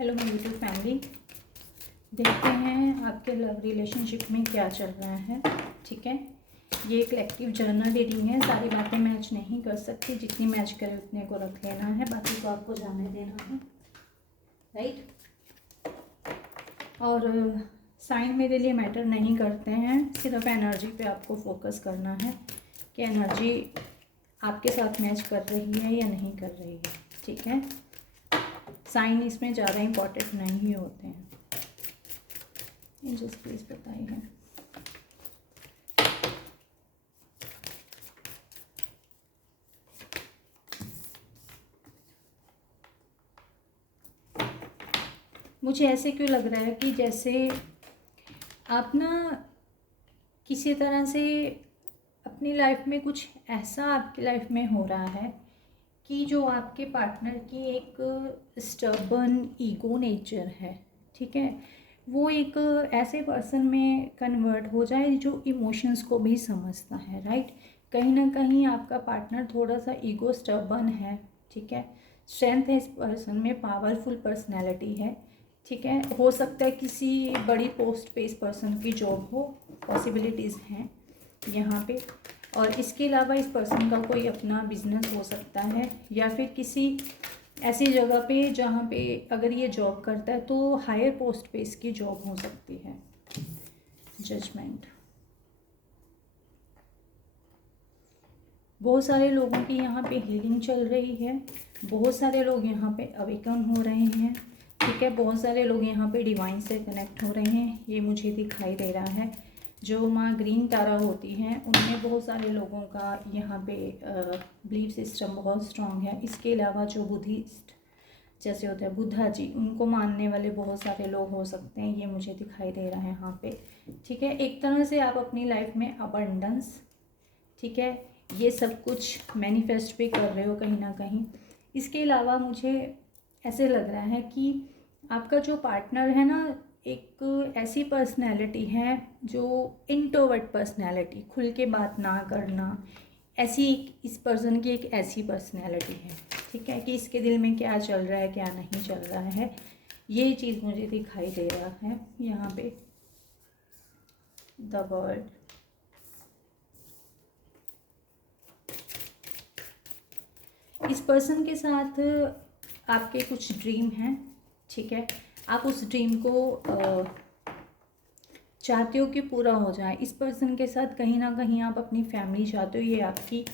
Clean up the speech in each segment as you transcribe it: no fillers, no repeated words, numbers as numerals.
Hello मेरी YouTube family, देखते हैं आपके लव रिलेशनशिप में क्या चल रहा है। ठीक है, ये कलेक्टिव जर्नल रीडिंग है। सारी बातें मैच नहीं कर सकती, जितनी मैच करे उतने को रख लेना है, बाकी को आपको जाने देना है, राइट। और साइन मेरे लिए मैटर नहीं करते हैं, सिर्फ एनर्जी पे आपको फोकस करना है कि एनर्जी आपके साथ मैच कर रही है या नहीं कर रही है। ठीक है, साइन इसमें ज़्यादा इम्पोर्टेंट नहीं होते हैं। एंजल्स प्लीज बताइए। मुझे ऐसे क्यों लग रहा है कि जैसे आप ना किसी तरह से अपनी लाइफ में कुछ ऐसा आपकी लाइफ में हो रहा है कि जो आपके पार्टनर की एक स्टबर्न ईगो नेचर है, ठीक है, वो एक ऐसे पर्सन में कन्वर्ट हो जाए जो इमोशंस को भी समझता है, राइट। कहीं ना कहीं आपका पार्टनर थोड़ा सा ईगो स्टबर्न है, ठीक है। स्ट्रेंथ है इस पर्सन में, पावरफुल पर्सनैलिटी है, ठीक है। हो सकता है किसी बड़ी पोस्ट पे इस पर्सन की जॉब हो, पॉसिबिलिटीज़ हैं यहाँ पे। और इसके अलावा इस पर्सन का कोई अपना बिजनेस हो सकता है, या फिर किसी ऐसी जगह पे जहाँ पे अगर ये जॉब करता है तो हायर पोस्ट पे इसकी जॉब हो सकती है। जजमेंट, बहुत सारे लोगों की यहाँ पे हीलिंग चल रही है, बहुत सारे लोग यहाँ पे अवेकन हो रहे हैं, ठीक है। बहुत सारे लोग यहाँ पे डिवाइन से कनेक्ट हो रहे हैं, ये मुझे दिखाई दे रहा है। जो माँ ग्रीन तारा होती हैं उनमें बहुत सारे लोगों का यहाँ पे बिलीफ सिस्टम बहुत स्ट्रांग है। इसके अलावा जो बुद्धिस्ट जैसे होता है बुद्धा जी, उनको मानने वाले बहुत सारे लोग हो सकते हैं, ये मुझे दिखाई दे रहा है यहाँ पे, ठीक है। एक तरह से आप अपनी लाइफ में अबंडेंस, ठीक है, ये सब कुछ मैनिफेस्ट भी कर रहे हो कहीं ना कहीं। इसके अलावा मुझे ऐसे लग रहा है कि आपका जो पार्टनर है ना, एक ऐसी पर्सनैलिटी है जो इंट्रोवर्ट पर्सनैलिटी, खुल के बात ना करना, ऐसी इस पर्सन की एक ऐसी पर्सनैलिटी है, ठीक है, कि इसके दिल में क्या चल रहा है क्या नहीं चल रहा है, ये चीज़ मुझे दिखाई दे रहा है यहाँ पे। द वर्ल्ड, इस पर्सन के साथ आपके कुछ ड्रीम हैं, ठीक है। आप उस ड्रीम को चाहते हो कि पूरा हो जाए। इस पर्सन के साथ कहीं ना कहीं आप अपनी फैमिली चाहते हो, ये आपकी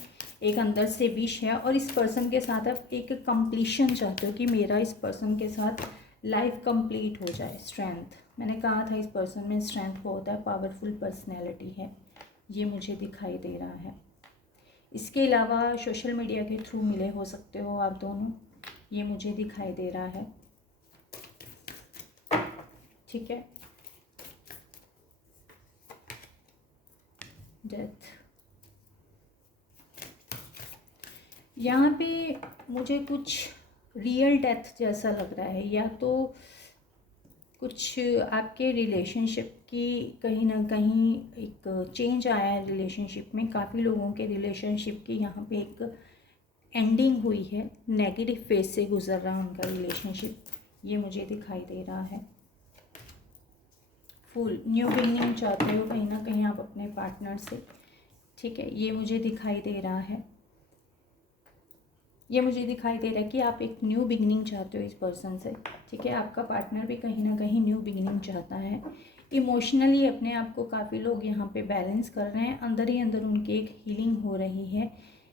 एक अंदर से विश है। और इस पर्सन के साथ आप एक कंप्लीशन चाहते हो कि मेरा इस पर्सन के साथ लाइफ कंप्लीट हो जाए। स्ट्रेंथ, मैंने कहा था इस पर्सन में स्ट्रेंथ को होता है, पावरफुल पर्सनैलिटी है, ये मुझे दिखाई दे रहा है। इसके अलावा सोशल मीडिया के थ्रू मिले हो सकते हो आप दोनों, ये मुझे दिखाई दे रहा है, ठीक है। डेथ, यहाँ पे मुझे कुछ रियल डेथ जैसा लग रहा है, या तो कुछ आपके रिलेशनशिप की कहीं ना कहीं एक चेंज आया है रिलेशनशिप में। काफ़ी लोगों के रिलेशनशिप की यहाँ पे एक एंडिंग हुई है, नेगेटिव फेज से गुजर रहा है उनका रिलेशनशिप, ये मुझे दिखाई दे रहा है। फुल न्यू बिगिनिंग चाहते हो कहीं ना कहीं आप अपने पार्टनर से, ठीक है, ये मुझे दिखाई दे रहा है। ये मुझे दिखाई दे रहा है कि आप एक न्यू बिगिनिंग चाहते हो इस पर्सन से, ठीक है। आपका पार्टनर भी कहीं ना कहीं न्यू बिगिनिंग चाहता है। इमोशनली अपने आप को काफ़ी लोग यहाँ पे बैलेंस कर रहे हैं, अंदर ही अंदर उनकी एक हीलिंग हो रही है।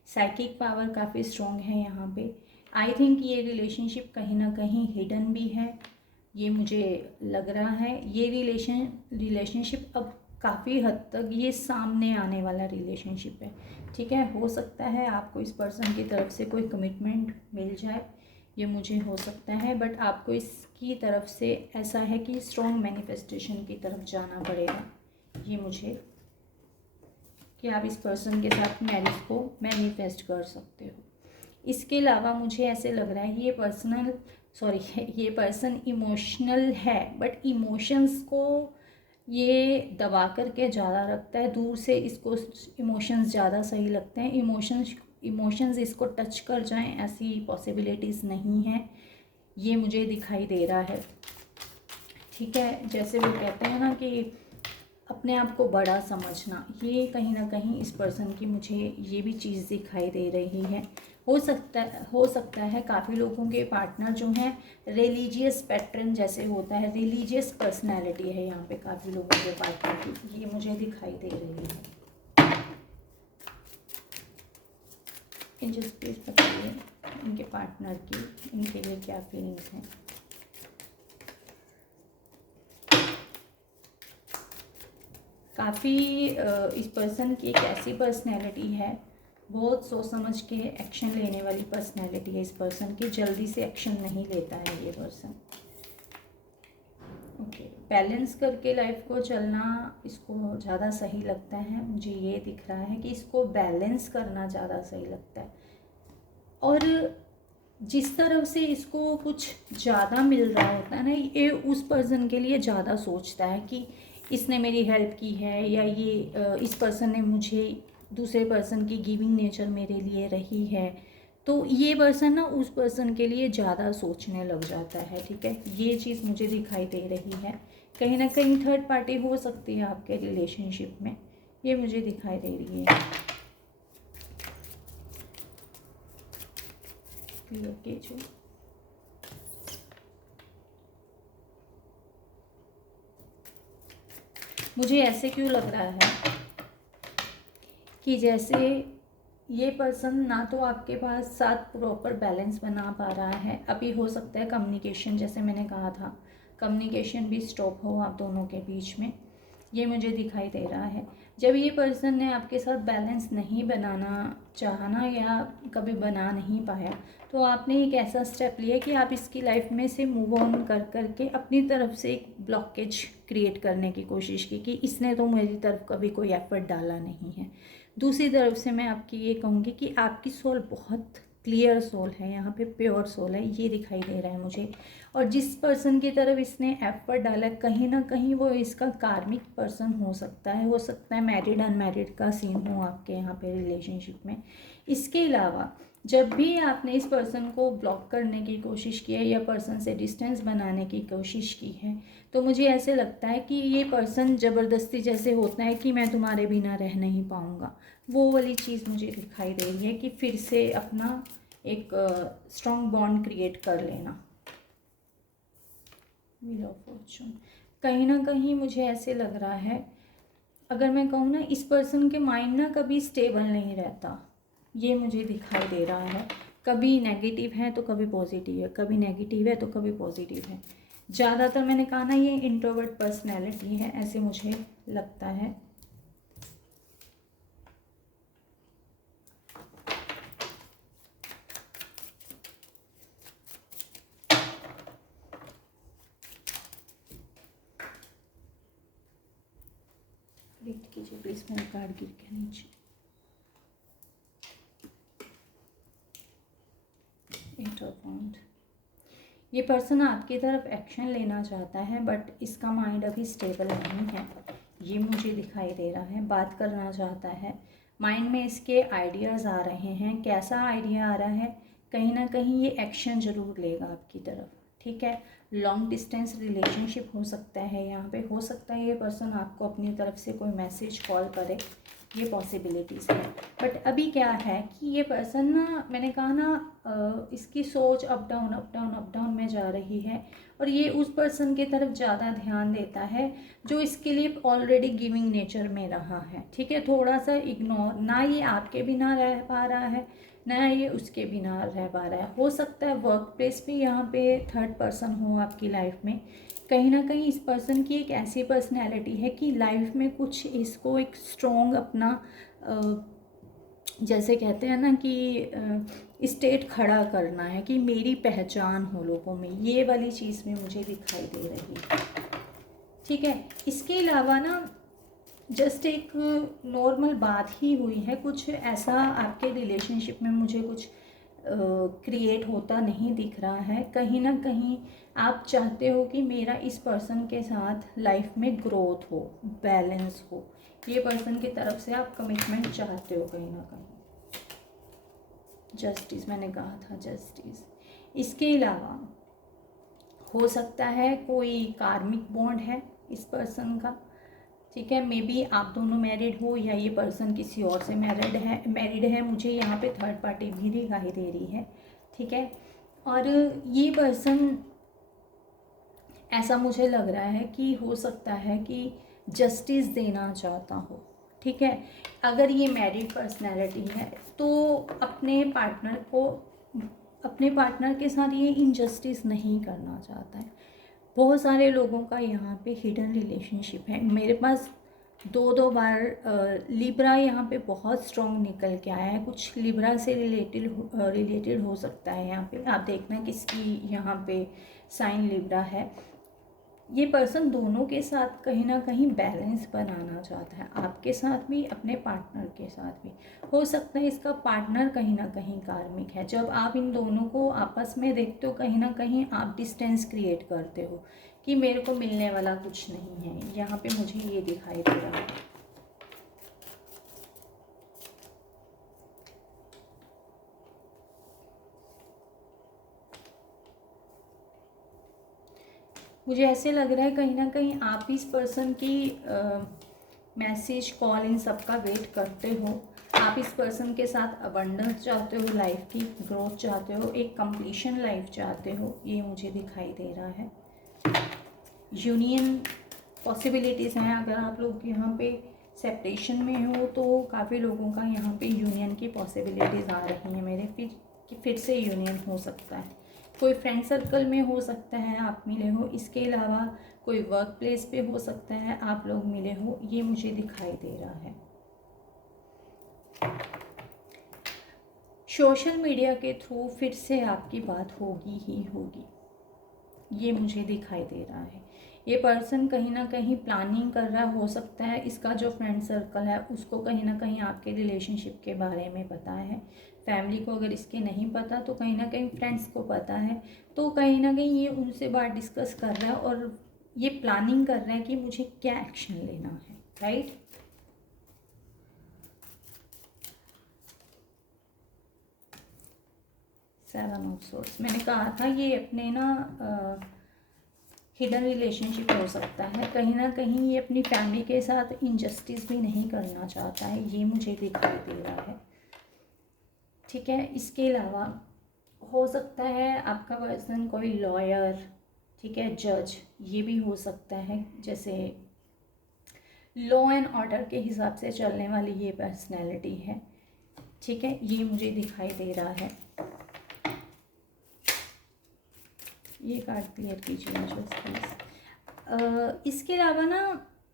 साइकिक पावर काफ़ी स्ट्रॉन्ग है यहाँ पे। आई थिंक ये रिलेशनशिप कहीं ना कहीं हिडन भी है, ये मुझे लग रहा है। ये रिलेशनशिप अब काफ़ी हद तक ये सामने आने वाला रिलेशनशिप है, ठीक है। हो सकता है आपको इस पर्सन की तरफ से कोई कमिटमेंट मिल जाए, ये मुझे हो सकता है, बट आपको इसकी तरफ से ऐसा है कि स्ट्रॉन्ग मैनिफेस्टेशन की तरफ जाना पड़ेगा, ये मुझे, कि आप इस पर्सन के साथ मैरिज को मैनिफेस्ट कर सकते हो। इसके अलावा मुझे ऐसे लग रहा है ये पर्सन इमोशनल है, बट इमोशंस को ये दबा करके ज़्यादा रखता है, दूर से इसको इमोशंस ज़्यादा सही लगते हैं। इमोशंस इसको टच कर जाएं ऐसी पॉसिबिलिटीज़ नहीं हैं। ये मुझे दिखाई दे रहा है। ठीक है, जैसे वो कहते हैं ना कि अपने आप को बड़ा समझना, ये कहीं ना कहीं इस पर्सन की मुझे ये भी चीज़ दिखाई दे रही है। हो सकता है काफ़ी लोगों के पार्टनर जो हैं रिलीजियस पैटर्न जैसे होता है, रिलीजियस पर्सनैलिटी है यहाँ पे काफ़ी लोगों के पार्टनर की, ये मुझे दिखाई दे रही है। जस्ट प्लीज बताइए इनके पार्टनर की इनके लिए क्या फीलिंग्स हैं। काफ़ी इस पर्सन की एक ऐसी पर्सनैलिटी है, बहुत सोच समझ के एक्शन लेने वाली पर्सनैलिटी है इस पर्सन की, जल्दी से एक्शन नहीं लेता है ये पर्सन। ओके, बैलेंस करके लाइफ को चलना इसको ज़्यादा सही लगता है, मुझे ये दिख रहा है कि इसको बैलेंस करना ज़्यादा सही लगता है। और जिस तरफ से इसको कुछ ज़्यादा मिल रहा होता है ना, ये उस पर्सन के लिए ज़्यादा सोचता है कि इसने मेरी हेल्प की है, या ये इस पर्सन ने मुझे, दूसरे पर्सन की गिविंग नेचर मेरे लिए रही है, तो ये पर्सन ना उस पर्सन के लिए ज़्यादा सोचने लग जाता है। ठीक है, ये चीज़ मुझे दिखाई दे रही है। कहीं ना कहीं थर्ड पार्टी हो सकती है आपके रिलेशनशिप में, ये मुझे दिखाई दे रही है। ओके जो मुझे ऐसे क्यों लग रहा है कि जैसे ये पर्सन ना तो आपके पास साथ प्रॉपर बैलेंस बना पा रहा है, अभी हो सकता है कम्युनिकेशन, जैसे मैंने कहा था कम्युनिकेशन भी स्टॉप हो आप दोनों के बीच में, ये मुझे दिखाई दे रहा है। जब ये पर्सन ने आपके साथ बैलेंस नहीं बनाना चाहना या कभी बना नहीं पाया, तो आपने एक ऐसा स्टेप लिया कि आप इसकी लाइफ में से मूव ऑन कर करके अपनी तरफ से एक ब्लॉकेज क्रिएट करने की कोशिश की कि इसने तो मेरी तरफ कभी कोई एफर्ट डाला नहीं है। दूसरी तरफ से मैं आपकी ये कहूँगी कि आपकी सोल बहुत क्लियर सोल है, यहाँ पे प्योर सोल है, ये दिखाई दे रहा है मुझे। और जिस पर्सन की तरफ इसने एफर्ट डाला है, कहीं ना कहीं वो इसका कार्मिक पर्सन हो सकता है मैरिड अनमैरिड का सीन हो आपके यहाँ पे रिलेशनशिप में। इसके अलावा जब भी आपने इस पर्सन को ब्लॉक करने की कोशिश की है या पर्सन से डिस्टेंस बनाने की कोशिश की है, तो मुझे ऐसे लगता है कि ये पर्सन ज़बरदस्ती जैसे होता है कि मैं तुम्हारे बिना रह नहीं पाऊँगा, वो वाली चीज़ मुझे दिखाई दे रही है कि फिर से अपना एक स्ट्रॉन्ग बॉन्ड क्रिएट कर लेना। व्हील ऑफ फॉर्चून, कहीं ना कहीं मुझे ऐसे लग रहा है, अगर मैं कहूँ ना, इस पर्सन के माइंड ना कभी स्टेबल नहीं रहता, ये मुझे दिखाई दे रहा है। कभी नेगेटिव है तो कभी पॉजिटिव है, कभी नेगेटिव है तो कभी पॉजिटिव है। ज़्यादातर मैंने कहा ना ये इंट्रोवर्ट पर्सनैलिटी है, ऐसे मुझे लगता है। रीड कीजिए प्लीज, मेरा कार्ड गिर के नीचे। एट ऑफ वांड, ये पर्सन आपकी तरफ एक्शन लेना चाहता है बट इसका माइंड अभी स्टेबल नहीं है, ये मुझे दिखाई दे रहा है। बात करना चाहता है, माइंड में इसके आइडियाज़ आ रहे हैं। कैसा आइडिया आ रहा है, कहीं ना कहीं ये एक्शन ज़रूर लेगा आपकी तरफ। ठीक है, लॉन्ग डिस्टेंस रिलेशनशिप हो सकता है यहाँ पे, हो सकता है ये पर्सन आपको अपनी तरफ से कोई मैसेज कॉल करे, ये पॉसिबिलिटीज़ है। बट अभी क्या है कि ये पर्सन ना, मैंने कहा ना, इसकी सोच up down up down up down में जा रही है, और ये उस पर्सन की तरफ ज़्यादा ध्यान देता है जो इसके लिए ऑलरेडी गिविंग नेचर में रहा है। ठीक है, थोड़ा सा इग्नोर, ना ये आपके बिना रह पा रहा है ना ये उसके बिना रह पा रहा है। हो सकता है वर्क प्लेस भी यहाँ पे थर्ड पर्सन हो आपकी लाइफ में। कहीं ना कहीं इस पर्सन की एक ऐसी पर्सनैलिटी है कि लाइफ में कुछ इसको एक स्ट्रॉन्ग अपना जैसे कहते हैं ना कि स्टेट खड़ा करना है कि मेरी पहचान हो लोगों में, ये वाली चीज़ में मुझे दिखाई दे रही है। ठीक है, इसके अलावा ना जस्ट एक नॉर्मल बात ही हुई है, कुछ ऐसा आपके रिलेशनशिप में मुझे कुछ क्रिएट होता नहीं दिख रहा है। कहीं ना कहीं आप चाहते हो कि मेरा इस पर्सन के साथ लाइफ में ग्रोथ हो, बैलेंस हो, ये पर्सन की तरफ से आप कमिटमेंट चाहते हो कहीं ना कहीं। जस्टिस, मैंने कहा था जस्टिस। इसके अलावा हो सकता है कोई कार्मिक बॉन्ड है इस पर्सन का, ठीक है। मे बी आप दोनों मैरिड हो या ये पर्सन किसी और से मैरिड है। मुझे यहाँ पे थर्ड पार्टी भी दिखाई दे रही है, ठीक है। और ये पर्सन, ऐसा मुझे लग रहा है कि हो सकता है कि जस्टिस देना चाहता हो, ठीक है। अगर ये मैरिड पर्सनैलिटी है तो अपने पार्टनर के साथ ये इनजस्टिस नहीं करना चाहता है। बहुत सारे लोगों का यहाँ पे हिडन रिलेशनशिप है। मेरे पास दो बार लिब्रा यहाँ पे बहुत स्ट्रॉन्ग निकल के आया है। कुछ लिब्रा से रिलेटेड हो सकता है। यहाँ पे आप देखना किसकी यहाँ पे साइन लिब्रा है। ये पर्सन दोनों के साथ कहीं ना कहीं बैलेंस बनाना चाहता है, आपके साथ भी अपने पार्टनर के साथ भी। हो सकता है इसका पार्टनर कहीं ना कहीं कार्मिक है। जब आप इन दोनों को आपस में देखते हो कहीं ना कहीं आप डिस्टेंस क्रिएट करते हो कि मेरे को मिलने वाला कुछ नहीं है। यहाँ पे मुझे ये दिखाई दे रहा है। मुझे ऐसे लग रहा है कहीं ना कहीं आप इस पर्सन की मैसेज कॉल इन सब का वेट करते हो। आप इस पर्सन के साथ अबंडेंस चाहते हो, लाइफ की ग्रोथ चाहते हो, एक कंप्लीशन लाइफ चाहते हो, ये मुझे दिखाई दे रहा है। यूनियन पॉसिबिलिटीज़ हैं। अगर आप लोग यहाँ पे सेपरेशन में हो तो काफ़ी लोगों का यहाँ पे यूनियन की पॉसिबिलिटीज़ आ रही हैं मेरे, फिर से यूनियन हो सकता है। कोई फ्रेंड सर्कल में हो सकता है आप मिले हो, इसके अलावा कोई वर्क प्लेस पे हो सकता है आप लोग मिले हो, ये मुझे दिखाई दे रहा है। सोशल मीडिया के थ्रू फिर से आपकी बात होगी ही होगी, ये मुझे दिखाई दे रहा है। ये पर्सन कहीं ना कहीं प्लानिंग कर रहा हो सकता है। इसका जो फ्रेंड सर्कल है उसको कहीं ना कहीं आपके रिलेशनशिप के बारे में पता है। फैमिली को अगर इसके नहीं पता तो कहीं ना कहीं फ्रेंड्स को पता है। तो कहीं ना कहीं ये उनसे बात डिस्कस कर रहा है और ये प्लानिंग कर रहा है कि मुझे क्या एक्शन लेना है, राइट। सेवन ऑफ सोर्ड्स, मैंने कहा था ये अपने ना हिडन रिलेशनशिप हो सकता है। कहीं ना कहीं ये अपनी फैमिली के साथ इनजस्टिस भी नहीं करना चाहता है, ये मुझे दिखाई दे रहा है, ठीक है। इसके अलावा हो सकता है आपका पर्सन कोई लॉयर, ठीक है, जज, ये भी हो सकता है। जैसे लॉ एंड ऑर्डर के हिसाब से चलने वाली ये पर्सनैलिटी है, ठीक है, ये मुझे दिखाई दे रहा है। ये कार्ड क्लियर कीजिए मुझे प्लीज़। इसके अलावा ना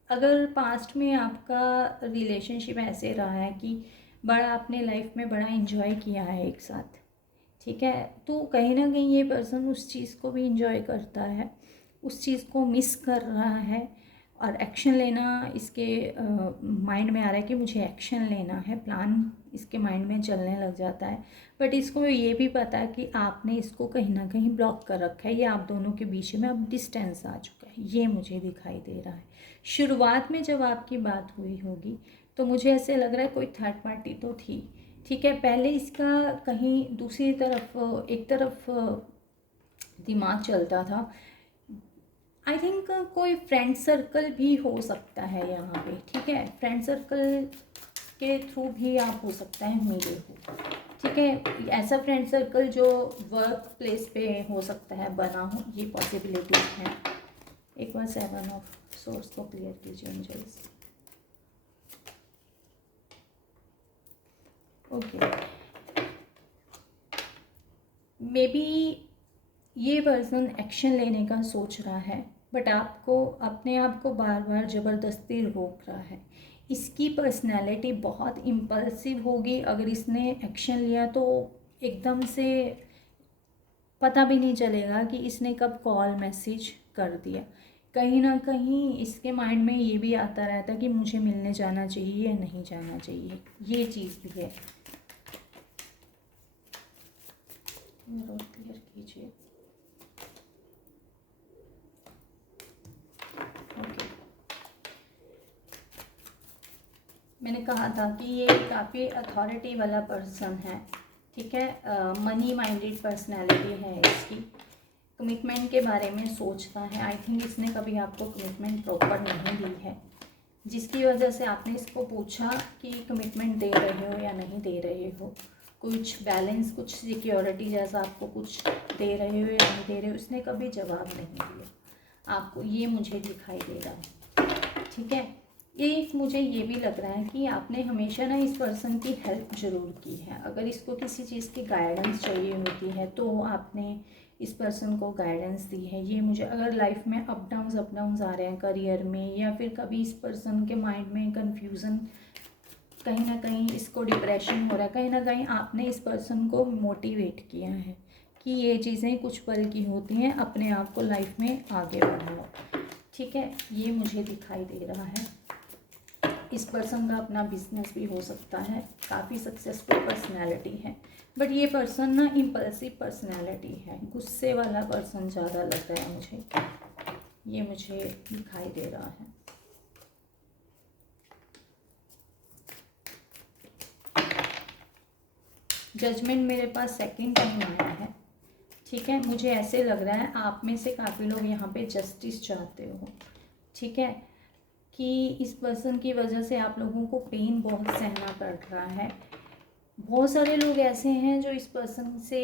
अगर पास्ट में आपका रिलेशनशिप ऐसे रहा है कि बड़ा आपने लाइफ में बड़ा एंजॉय किया है एक साथ, ठीक है, तो कहीं ना कहीं ये पर्सन उस चीज़ को भी एंजॉय करता है, उस चीज़ को मिस कर रहा है और एक्शन लेना इसके माइंड में आ रहा है कि मुझे एक्शन लेना है। प्लान इसके माइंड में चलने लग जाता है। बट इसको ये भी पता है कि आपने इसको कहीं ना कहीं ब्लॉक कर रखा है, ये आप दोनों के बीच में अब डिस्टेंस आ चुका है, ये मुझे दिखाई दे रहा है। शुरुआत में जब आपकी बात हुई होगी तो मुझे ऐसे लग रहा है कोई थर्ड पार्टी तो थी, ठीक है। पहले इसका कहीं दूसरी तरफ एक तरफ दिमाग चलता था। आई थिंक कोई फ्रेंड सर्कल भी हो सकता है यहाँ पे, ठीक है। फ्रेंड सर्कल के थ्रू भी आप हो सकता है मिले हो, ठीक है। ऐसा फ्रेंड सर्कल जो वर्क प्लेस पे हो सकता है बना हो, ये पॉसिबिलिटीज हैं। एक बार सेवन ऑफ सोर्स को क्लियर कीजिए एंजल्स। ओके, मे बी ये पर्सन एक्शन लेने का सोच रहा है बट आपको अपने आप को बार बार ज़बरदस्ती रोक रहा है। इसकी पर्सनैलिटी बहुत इम्पल्सिव होगी। अगर इसने एक्शन लिया तो एकदम से पता भी नहीं चलेगा कि इसने कब कॉल मैसेज कर दिया। कहीं ना कहीं इसके माइंड में ये भी आता रहता है कि मुझे मिलने जाना चाहिए या नहीं जाना चाहिए, ये चीज़ भी है। क्लियर कीजिए। ओके, मैंने कहा था कि ये काफ़ी अथॉरिटी वाला पर्सन है, ठीक है। मनी माइंडेड पर्सनैलिटी है इसकी। कमिटमेंट के बारे में सोचता है। आई थिंक इसने कभी आपको कमिटमेंट प्रॉपर नहीं दी है, जिसकी वजह से आपने इसको पूछा कि कमिटमेंट दे रहे हो या नहीं दे रहे हो, कुछ बैलेंस, कुछ सिक्योरिटी जैसा आपको कुछ दे रहे हो या नहीं दे रहे हो। इसने कभी जवाब नहीं दिया आपको, ये मुझे दिखाई दे रहा है। ठीक है, एक मुझे ये भी लग रहा है कि आपने हमेशा ना इस पर्सन की हेल्प ज़रूर की है। अगर इसको किसी चीज़ की गाइडेंस चाहिए होती है तो आपने इस पर्सन को गाइडेंस दी है। ये मुझे, अगर लाइफ में अप डाउन्स आ रहे हैं करियर में, या फिर कभी इस पर्सन के माइंड में कन्फ्यूज़न, कहीं ना कहीं इसको डिप्रेशन हो रहा है, कहीं ना कहीं आपने इस पर्सन को मोटिवेट किया है कि ये चीज़ें कुछ पल की होती हैं, अपने आप को लाइफ में आगे बढ़ाओ। ठीक है, ये मुझे दिखाई दे रहा है। इस पर्सन का अपना बिजनेस भी हो सकता है, काफ़ी सक्सेसफुल पर्सनैलिटी है, बट ये पर्सन ना इम्पल्सिव पर्सनैलिटी है, गुस्से वाला पर्सन ज़्यादा लग रहा है मुझे, ये मुझे दिखाई दे रहा है। जजमेंट मेरे पास सेकंड टाइम आया है। ठीक है, मुझे ऐसे लग रहा है आप में से काफ़ी लोग यहाँ पे जस्टिस चाहते हो। ठीक है, कि इस पर्सन की वजह से आप लोगों को पेन बहुत सहना पड़ रहा है। बहुत सारे लोग ऐसे हैं जो इस पर्सन से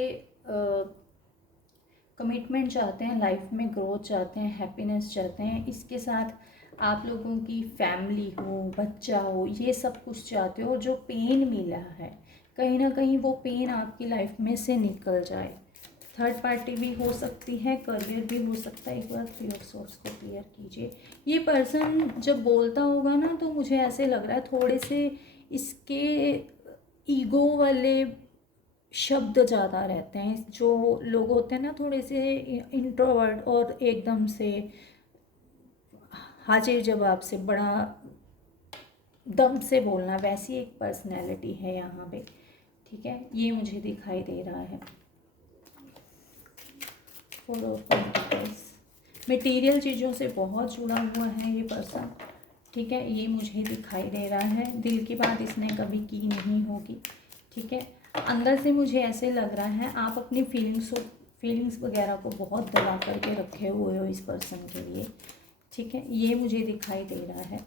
कमिटमेंट चाहते हैं, लाइफ में ग्रोथ चाहते हैं, हैप्पीनेस चाहते हैं, इसके साथ आप लोगों की फैमिली हो, बच्चा हो, ये सब कुछ चाहते हो। जो पेन मिला है, कहीं ना कहीं वो पेन आपकी लाइफ में से निकल जाए। थर्ड पार्टी भी हो सकती है, करियर भी हो सकता है। एक बार थ्री ऑफ सोर्स को क्लियर कीजिए। ये पर्सन जब बोलता होगा ना तो मुझे ऐसे लग रहा है थोड़े से इसके ईगो वाले शब्द ज़्यादा रहते हैं। जो लोग होते हैं ना थोड़े से इंट्रोवर्ट और एकदम से हाजिर जवाब से बड़ा दम से बोलना, वैसी एक पर्सनैलिटी है यहाँ पे। ठीक है, ये मुझे दिखाई दे रहा है। फोर ऑफ पेंटिकल्स, मटेरियल चीज़ों से बहुत जुड़ा हुआ है ये पर्सन। ठीक है, ये मुझे दिखाई दे रहा है। दिल की बात इसने कभी की नहीं होगी। ठीक है, अंदर से मुझे ऐसे लग रहा है आप अपनी फीलिंग्स वगैरह को बहुत दबा करके रखे हुए हो इस पर्सन के लिए। ठीक है, ये मुझे दिखाई दे रहा है।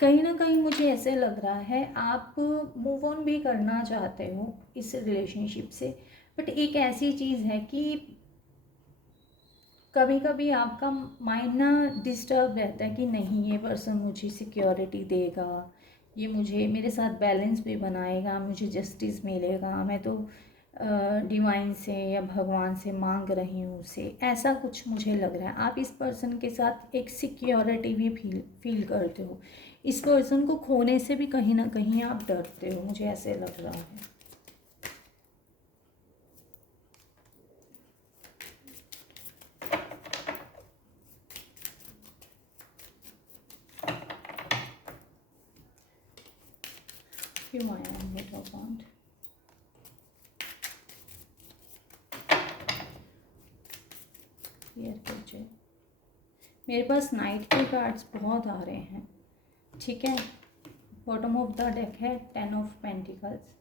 कहीं ना कहीं मुझे ऐसे लग रहा है आप मूव ऑन भी करना चाहते हो इस रिलेशनशिप से, बट एक ऐसी चीज़ है कि कभी कभी आपका माइंड ना डिस्टर्ब रहता है कि नहीं, ये पर्सन मुझे सिक्योरिटी देगा, ये मुझे मेरे साथ बैलेंस भी बनाएगा, मुझे जस्टिस मिलेगा, मैं तो डिवाइन से या भगवान से मांग रही हूँ उसे, ऐसा कुछ मुझे लग रहा है। आप इस पर्सन के साथ एक सिक्योरिटी भी फील करते हो। इस पर्सन को खोने से भी कहीं ना कहीं आप डरते हो, मुझे ऐसे लग रहा है। मेरे पास नाइट के कार्ड्स बहुत आ रहे हैं। ठीक है, बॉटम ऑफ द डेक है 10 of pentacles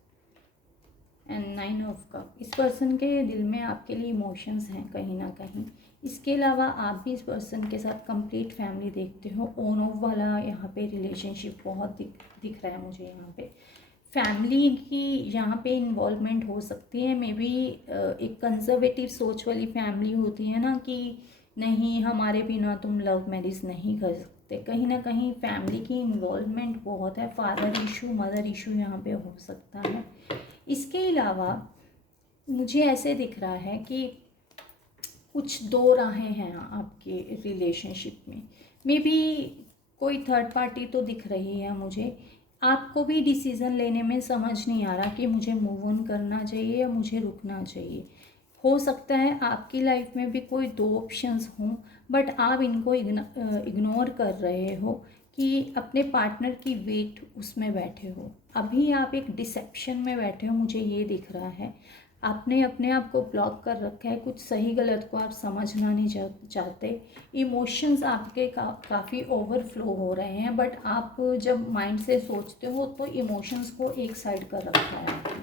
and 9 of cup. इस पर्सन के दिल में आपके लिए इमोशंस हैं कहीं ना कहीं। इसके अलावा आप भी इस पर्सन के साथ कंप्लीट फैमिली देखते हो। ऑन ऑफ वाला यहाँ पे रिलेशनशिप बहुत दिख रहा है मुझे। यहाँ पे फैमिली की यहाँ पे इन्वॉल्वमेंट हो सकती है। मे बी एक कंजर्वेटिव सोच वाली फैमिली होती है ना कि नहीं, हमारे बिना तुम लव मैरिज नहीं कर सकते। कहीं ना कहीं फैमिली की इन्वॉल्वमेंट बहुत है। फादर इशू, मदर इशू यहाँ पे हो सकता है। इसके अलावा मुझे ऐसे दिख रहा है कि कुछ दो राहें हैं आपके रिलेशनशिप में। मे बी कोई थर्ड पार्टी तो दिख रही है मुझे। आपको भी डिसीज़न लेने में समझ नहीं आ रहा कि मुझे मूव ऑन करना चाहिए या मुझे रुकना चाहिए। हो सकता है आपकी लाइफ में भी कोई दो ऑप्शंस हों, बट आप इनको इग्नोर कर रहे हो कि अपने पार्टनर की वेट उसमें बैठे हो। अभी आप एक डिसेप्शन में बैठे हो, मुझे ये दिख रहा है। आपने अपने आप को ब्लॉक कर रखा है, कुछ सही गलत को आप समझना नहीं चाहते। इमोशंस आपके काफ़ी ओवरफ्लो हो रहे हैं, बट आप जब माइंड से सोचते हो तो इमोशंस को एक साइड कर रखा है आपने।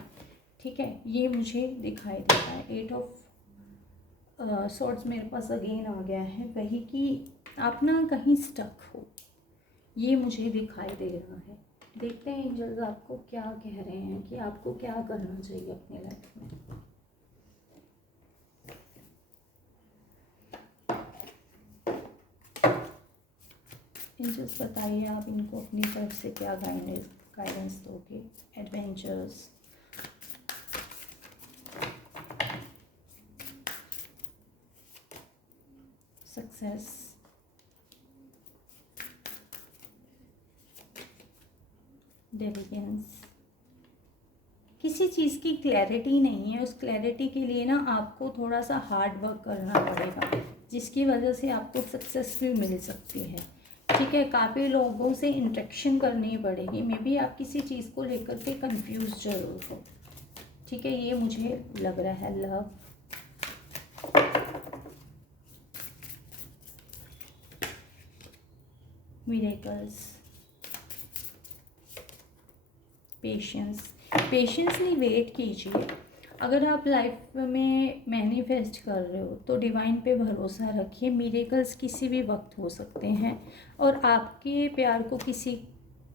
ठीक है, ये मुझे दिखाई देता है। 8 ऑफ सॉर्ट्स मेरे पास अगेन आ गया है, वही कि आप ना कहीं स्टक हो, ये मुझे दिखाई दे रहा है। देखते हैं एंजल्स आपको क्या कह रहे हैं कि आपको क्या करना चाहिए अपने लाइफ में। एंजल्स बताइए आप इनको अपनी तरफ से क्या गाइडेंस दोगे। Adventures, success, डेविडेंस। किसी चीज़ की क्लैरिटी नहीं है, उस क्लैरिटी के लिए ना आपको थोड़ा सा हार्ड वर्क करना पड़ेगा, जिसकी वजह से आपको सक्सेस भी मिल सकती है। ठीक है, काफ़ी लोगों से इंटरेक्शन करनी पड़ेगी, मे बी आप किसी चीज़ को लेकर के कंफ्यूज जरूर हो। ठीक है, ये मुझे लग रहा है। लव, मिरेकल्स, पेशेंसली वेट कीजिए। अगर आप लाइफ में मैनिफेस्ट कर रहे हो तो डिवाइन पे भरोसा रखिए। मिरेकल्स किसी भी वक्त हो सकते हैं और आपके प्यार को किसी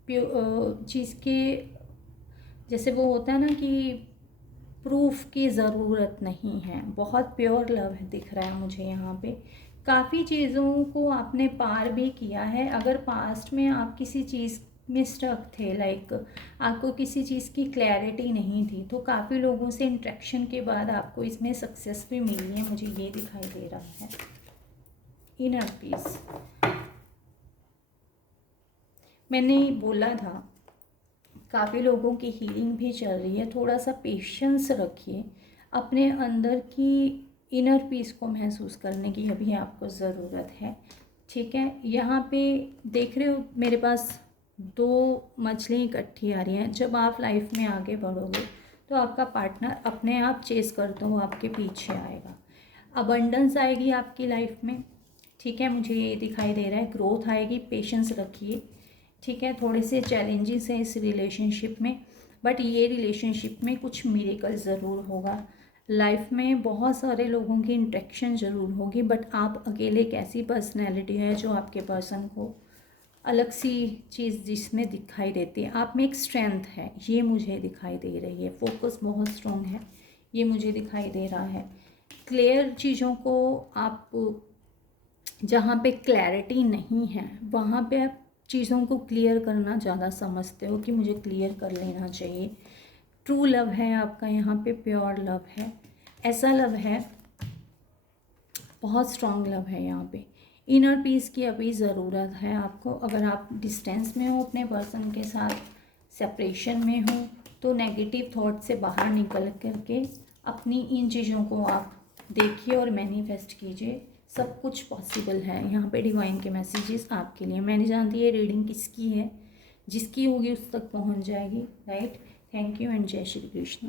चीज़ के, जैसे वो होता है ना कि प्रूफ की ज़रूरत नहीं है। बहुत प्योर लव है दिख रहा है मुझे यहाँ पे। काफ़ी चीज़ों को आपने पार भी किया है। अगर पास्ट में आप किसी चीज़ में स्टक थे, लाइक आपको किसी चीज़ की क्लैरिटी नहीं थी, तो काफ़ी लोगों से इंटरेक्शन के बाद आपको इसमें सक्सेस भी मिली है, मुझे ये दिखाई दे रहा है। इनर पीस, मैंने बोला था काफ़ी लोगों की हीलिंग भी चल रही है। थोड़ा सा पेशेंस रखिए, अपने अंदर की इनर पीस को महसूस करने की अभी आपको ज़रूरत है। ठीक है, यहाँ पे देख रहे हो मेरे पास 2 मछली इकट्ठी आ रही हैं। जब आप लाइफ में आगे बढ़ोगे तो आपका पार्टनर अपने आप चेस करते हुए आपके पीछे आएगा। अबंडेंस आएगी आपकी लाइफ में। ठीक है, मुझे ये दिखाई दे रहा है। ग्रोथ आएगी, पेशेंस रखिए। ठीक है, थोड़े से चैलेंजेस हैं इस रिलेशनशिप में, बट ये रिलेशनशिप में कुछ मिरेकल ज़रूर होगा। लाइफ में बहुत सारे लोगों की इंटरेक्शन ज़रूर होगी, बट आप अकेले एक ऐसी पर्सनैलिटी है जो आपके पर्सन को अलग सी चीज़ जिसमें दिखाई देती है। आप में एक स्ट्रेंथ है, ये मुझे दिखाई दे रही है। फोकस बहुत स्ट्रॉन्ग है, ये मुझे दिखाई दे रहा है। क्लियर चीज़ों को आप, जहाँ पे क्लैरिटी नहीं है वहाँ पे आप चीज़ों को क्लियर करना ज़्यादा समझते हो कि मुझे क्लियर कर लेना चाहिए। ट्रू लव है आपका यहाँ पे, प्योर लव है, ऐसा लव है, बहुत स्ट्रॉन्ग लव है यहाँ पे। इनर पीस की अभी ज़रूरत है आपको। अगर आप डिस्टेंस में हो अपने पर्सन के साथ, सेपरेशन में हो, तो नेगेटिव थॉट से बाहर निकल करके अपनी इन चीज़ों को आप देखिए और मैनिफेस्ट कीजिए। सब कुछ पॉसिबल है। यहाँ पे डिवाइन के मैसेजेस आपके लिए। मैं नहीं जानती ये रीडिंग किसकी है, जिसकी होगी उस तक पहुँच जाएगी। राइट, थैंक यू एंड जय श्री कृष्ण।